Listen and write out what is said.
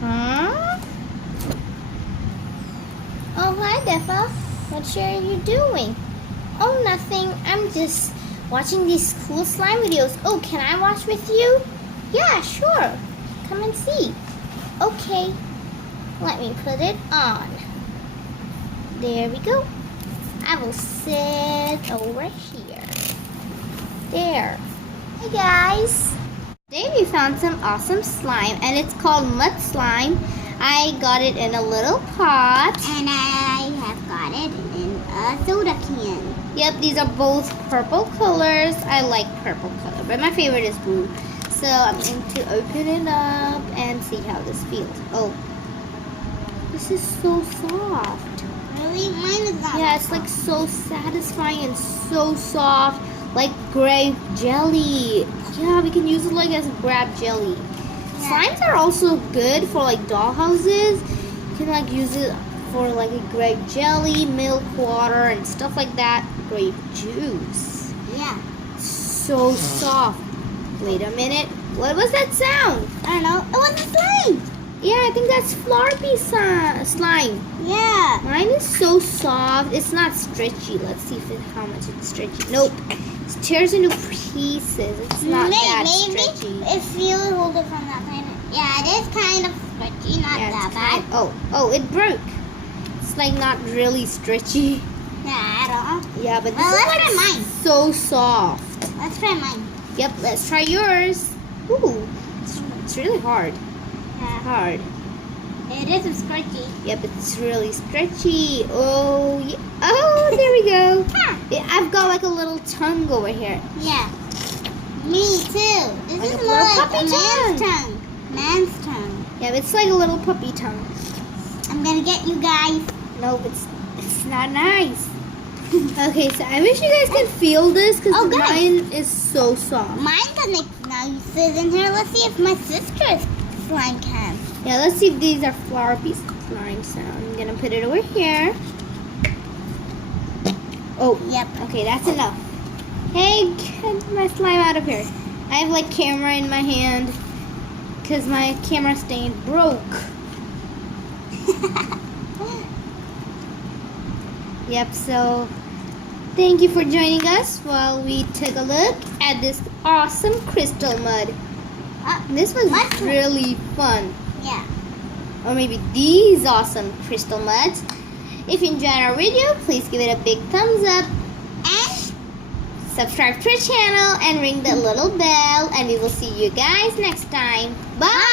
Huh? Oh, hi, Defa. What are you doing? Oh, nothing. I'm just watching these cool slime videos. Oh, can I watch with you? Yeah, sure. Come and see. Okay. Let me put it on. There we go. I will sit over here. There. Hey, guys. Today we found some awesome slime, and it's called mud slime. I got it in a little pot. And I have got it in a soda can. Yep, these are both purple colors. I like purple color, but my favorite is blue. So I'm going to open it up and see how this feels. Oh, this is so soft. Really? Mine is not. Yeah, it's like so satisfying and so soft, like grape jelly. Yeah, we can use it like as grape jelly. Yeah. Slimes are also good for like doll houses. You can like use it for like a grape jelly, milk, water, and stuff like that. Grape juice. Yeah. So soft. Wait a minute. What was that sound? I don't know. It was a slime. Yeah, I think that's Flarpy slime. Yeah. Mine is so soft. It's not stretchy. Let's see how much it's stretchy. Nope. It tears into pieces. It's not that stretchy. If you hold it from that side. Yeah, it is kind of stretchy. Not that bad. Oh, it broke. It's like not really stretchy. Yeah, at all. Yeah, but this Well, let's is try like mine. so soft. Let's try mine. Yep, let's try yours. Ooh, it's really hard. Yeah. Hard. It is stretchy. Yep, it's really stretchy. Oh, yeah. Oh, there we go. Yeah, I've got like a little tongue over here. Yeah. Me too. This Like is a more little like puppy a tongue. man's tongue. Man's tongue. Yeah, it's like a little puppy tongue. I'm gonna get you guys. Nope, it's not nice. Okay, so I wish you guys could feel this because Oh, good. mine is so soft. Mine connects noises in here. Let's see if my sister's slime can. Yeah, let's see if these are flower piece slime. So I'm gonna put it over here. Oh, Yep. okay, that's enough. Hey, get my slime out of here. I have like camera in my hand because my camera stand broke. Yep, so thank you for joining us while we took a look at this awesome crystal mud. This was Mud. really fun. Yeah. Or maybe these awesome crystal muds. If you enjoyed our video, please give it a big thumbs up. And Subscribe to our channel and ring the little bell. And we will see you guys next time. Bye!